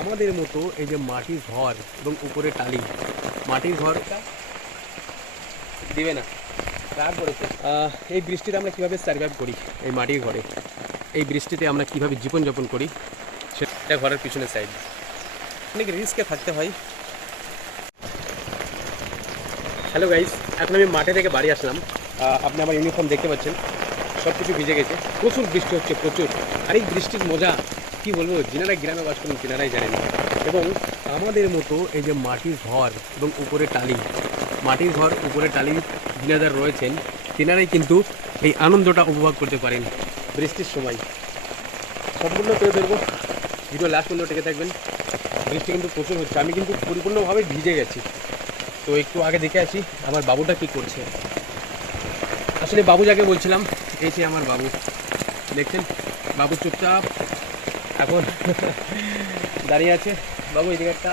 আমাদের মতো এই যে মাটির ঘর এবং উপরে টালি, মাটির ঘর দিবে না রাগ করেছে। এই বৃষ্টিতে আমরা কীভাবে সার্ভাইভ করি, এই মাটির ঘরে এই বৃষ্টিতে আমরা কীভাবে জীবনযাপন করি সেটা ঘরের পিছনের সাইড। অনেক রিস্কে থাকতে হয়। হ্যালো গাইস, এখন আমি মাঠে থেকে বাড়ি আসলাম। আপনি আমার ইউনিফর্ম দেখতে পাচ্ছেন, সব কিছু ভিজে গেছে। প্রচুর বৃষ্টি হচ্ছে, প্রচুর। আর এই বৃষ্টির মজা কি বলবো, যিনারা গ্রামে বাস করেন তিনারাই জানেন। এবং আমাদের মতো এই যে মাটির ঘর এবং উপরে টালি, মাটির ঘর উপরে টালি যিনারা রয়েছেন তিনারাই কিন্তু এই আনন্দটা উপভোগ করতে পারেন বৃষ্টির সময়। সম্পূর্ণ করে ধরবো, ভিডিও লাস্ট পর্যন্ত টেকে থাকবেন। বৃষ্টি কিন্তু প্রচুর হচ্ছে, আমি কিন্তু পরিপূর্ণভাবে ভিজে গেছি। তো একটু আগে দেখে আসি আমার বাবুটা কি করছে। আসলে বাবু যাকে বলছিলাম, এই যে আমার বাবু, দেখছেন বাবু চুপচাপ এখন দাঁড়িয়ে আছে। বাবু এই জায়গাটা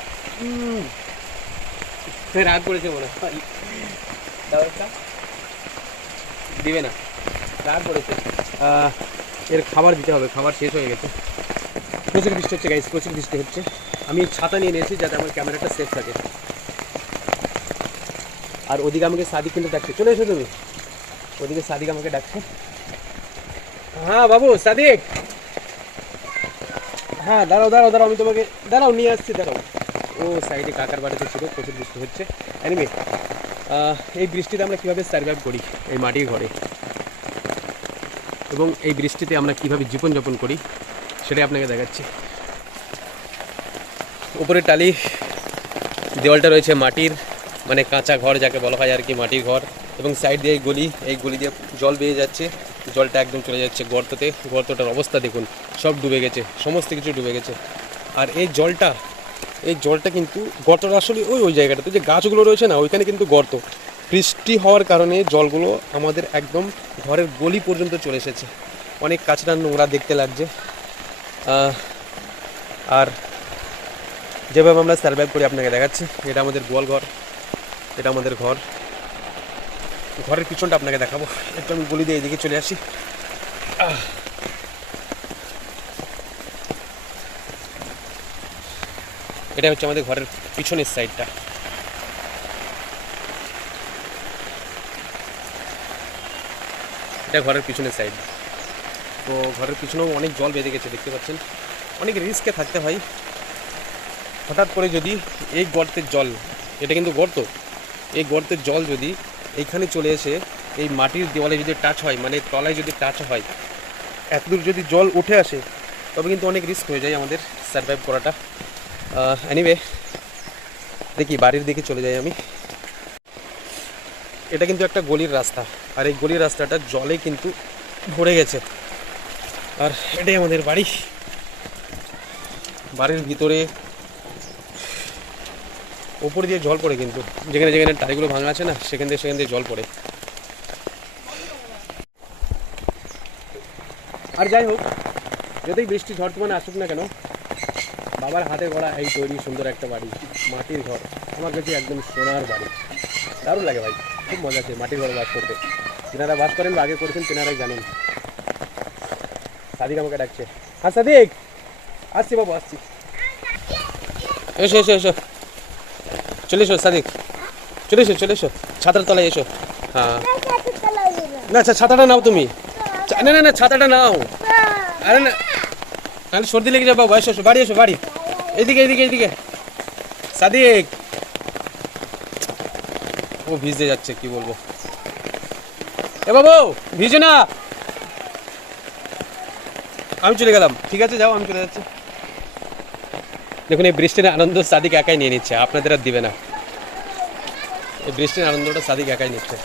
রাগ করেছে মনে হয়, দাওয়ারটা দিবে না, রাগ করেছে। এর খাবার দিতে হবে, খাবার শেষ হয়ে গেছে। প্রচুর বৃষ্টি হচ্ছে গাইস, প্রচুর বৃষ্টি হচ্ছে। আমি ছাতা নিয়ে নিয়েছি যাতে আমার ক্যামেরাটা সেফ থাকে। আর ওদিকে আমাকে সাদিক কিন্তু ডাকছে, চলে এসো তুমি। ওদিকে সাদিক আমাকে ডাকছে। হ্যাঁ বাবু সাদিক, হ্যাঁ দাঁড়াও দাঁড়াও দাঁড়াও, আমি তোমাকে দাঁড়াও নিয়ে আসছি, দাঁড়াও। ও সাইডে কাকার বাড়িতে ছিল, প্রচুর বৃষ্টি হচ্ছে। এনিওয়ে, এই বৃষ্টিতে আমরা কীভাবে সার্ভাইভ করি এই মাটির ঘরে এবং এই বৃষ্টিতে আমরা কীভাবে জীবনযাপন করি সেটাই আপনাকে দেখাচ্ছি। উপরে টালি, দেওয়ালটা রয়েছে মাটির, মানে কাঁচা ঘর যাকে বলা হয় আর কি, মাটির ঘর। এবং সাইড দিয়ে এই গলি দিয়ে জল বেয়ে যাচ্ছে, জলটা একদম চলে যাচ্ছে গর্ততে। গর্তটার অবস্থা দেখুন, সব ডুবে গেছে, সমস্ত কিছু ডুবে গেছে। আর এই জলটা কিন্তু গর্তটা আসলে ওই জায়গাটাতে যে গাছগুলো রয়েছে না, ওইখানে কিন্তু গর্ত। বৃষ্টি হওয়ার কারণে জলগুলো আমাদের একদম ঘরের গলি পর্যন্ত চলে এসেছে। অনেক কাঁচরা নোংরা দেখতে লাগছে। আর যেভাবে আমরা সার্ভাইভ করি আপনাকে দেখাচ্ছি। এটা আমাদের গোয়াল ঘর, এটা আমাদের ঘর। ঘরের পিছনটা আপনাকে দেখাবো, একটু আমি গলি দিয়ে এদিকে চলে আসি। এটা হচ্ছে আমাদের ঘরের পিছনের সাইডটা। এটা ঘরের পিছনের সাইড। তো ঘরের পিছনেও অনেক জল বেঁধে গেছে, দেখতে পাচ্ছেন। অনেক রিস্কে থাকতে হয়। হঠাৎ করে যদি এই গর্তের জল, এটা কিন্তু গর্ত, এই গর্তের জল যদি এইখানে চলে এসে এই মাটির দেওয়ালে যদি টাচ হয়, মানে তলায় যদি টাচ হয়, এতদূর যদি জল উঠে আসে, তবে কিন্তু অনেক রিস্ক হয়ে যায় আমাদের সার্ভাইভ করাটা। এনিওয়ে, দেখি বাড়ির দিকে চলে যাই আমি। এটা কিন্তু একটা গলির রাস্তা, আর এই গলির রাস্তাটা জলে কিন্তু ভরে গেছে। আর এটাই আমাদের বাড়ি। বাড়ির ভিতরে ওপর দিয়ে জল পড়ে, কিন্তু যেখানে যেখানে টাইগুলো ভাঙা আছে না, সেখান দিয়ে জল পড়ে। আর যাই হোক, যতই বৃষ্টি ঝড় তুফান আসুক না কেন, বাবার হাতে গড়া এই তৈরি সুন্দর একটা বাড়ি, মাটির ঘর, আমার কাছে একদম সোনার বাড়ি। দারুণ লাগে ভাই, খুব মজা আছে মাটির ঘরে বাস করতে। তেনারা বাস করেন বা আগে করেছেন তেনারাই জানেন। সাদিক আমাকে ডাকছে। হ্যাঁ সাদিক, আসছি বাবু, আসছি। এসো এসো এসো, চলে এসো সাদিক, চলে এসো ছাতার তলায় এসো। হ্যাঁ না, আচ্ছা ছাতাটা নাও তুমি। না না না, ছাতাটা নাও। আরে না, তাহলে সর্দি লেগে যাবো। এসো এসো, বাড়ি এসো, বাড়ি এইদিকে সাদিক। ও ভিজতে যাচ্ছে, কি বলবো। এ বাবু ভিজে না, আমি চলে গেলাম। ঠিক আছে যাও, আমি চলে যাচ্ছি। দেখুন এই বৃষ্টির আনন্দ সাদিক একাই নিয়ে নিচ্ছে, আপনাদের আর দিবে না। এই বৃষ্টির আনন্দটা সাদিক একাই নিচ্ছে।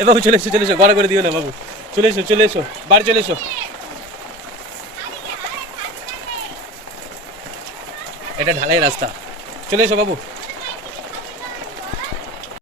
এ বাবু চলে এসো, গড়া করে দিও না বাবু। চলে এসো বাড়ি, চলে এসো। এটা ঢালাই রাস্তা, চলে এসো বাবু।